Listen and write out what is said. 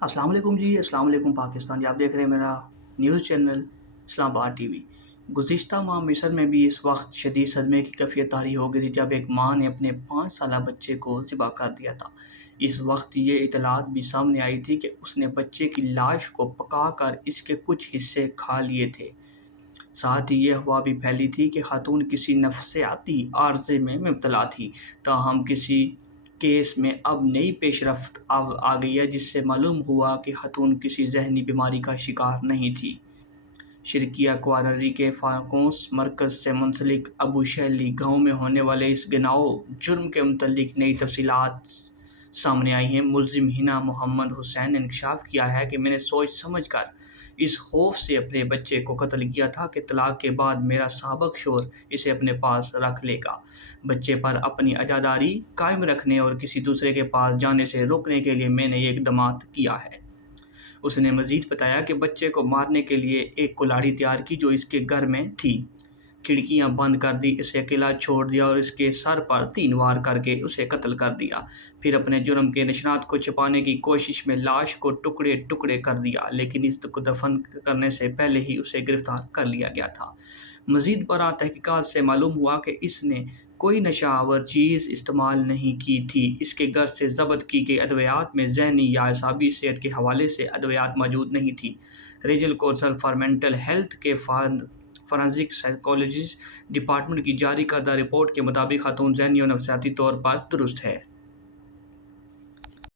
अस्सलाम वालेकुम जी, अस्सलाम वालेकुम पाकिस्तान जी। आप देख रहे हैं मेरा न्यूज़ चैनल इस्लामाबाद टीवी। गुज़िश्ता माह मिस्र में भी इस वक्त शदीद सदमे की कैफियत तारी हो गई थी जब एक माँ ने अपने 5 साला बच्चे को ज़िबा कर दिया था। इस वक्त ये इतलात भी सामने आई थी कि उसने बच्चे की लाश को पकाकर इसके कुछ हिस्से खा लिए थे। साथ ही ये अफ़वाह भी फैली थी कि खातून किसी नफसियाती आर्ज़े में मुब्तला थी। ताहम किसी केस में अब नई पेशरफ्त आ गई है जिससे मालूम हुआ कि खातून किसी ज़हनी बीमारी का शिकार नहीं थी। शिरकिया क्वाररी के फाकोस मरकज़ से मुंसलिक अबू शहली गाँव में होने वाले इस गिनाओ जुर्म के मुतल्लिक नई तफ़सीलात सामने आई हैं। मुल्ज़िम हिना मोहम्मद हुसैन ने इंकशाफ किया है कि मैंने सोच समझ कर इस खौफ से अपने बच्चे को कत्ल किया था कि तलाक के बाद मेरा साबक शौहर इसे अपने पास रख लेगा। बच्चे पर अपनी अज़ादारी कायम रखने और किसी दूसरे के पास जाने से रोकने के लिए मैंने ये इक़दामात किया है। उसने मज़ीद बताया कि बच्चे को मारने के लिए एक कुल्हाड़ी तैयार की जो इसके घर में थी। खिड़कियां बंद कर दी, इसे अकेला छोड़ दिया और इसके सर पर 3 वार करके उसे कत्ल कर दिया। फिर अपने जुर्म के निशानात को छिपाने की कोशिश में लाश को टुकड़े-टुकड़े कर दिया, लेकिन इसको दफन करने से पहले ही उसे गिरफ्तार कर लिया गया था। मज़ीद बराह तहकीकात से मालूम हुआ कि इसने कोई नशा आवर चीज़ इस्तेमाल नहीं की थी। इसके घर से ज़ब्त की गई अद्वियात में ज़हनी या असाबी सेहत के हवाले से अद्वियात मौजूद नहीं थी। Regional council for mental health के फॉरेंसिक साइकोलॉजी डिपार्टमेंट की जारी करदा रिपोर्ट के मुताबिक खातून ज़हनी और नफसियाती तौर पर दुरुस्त है।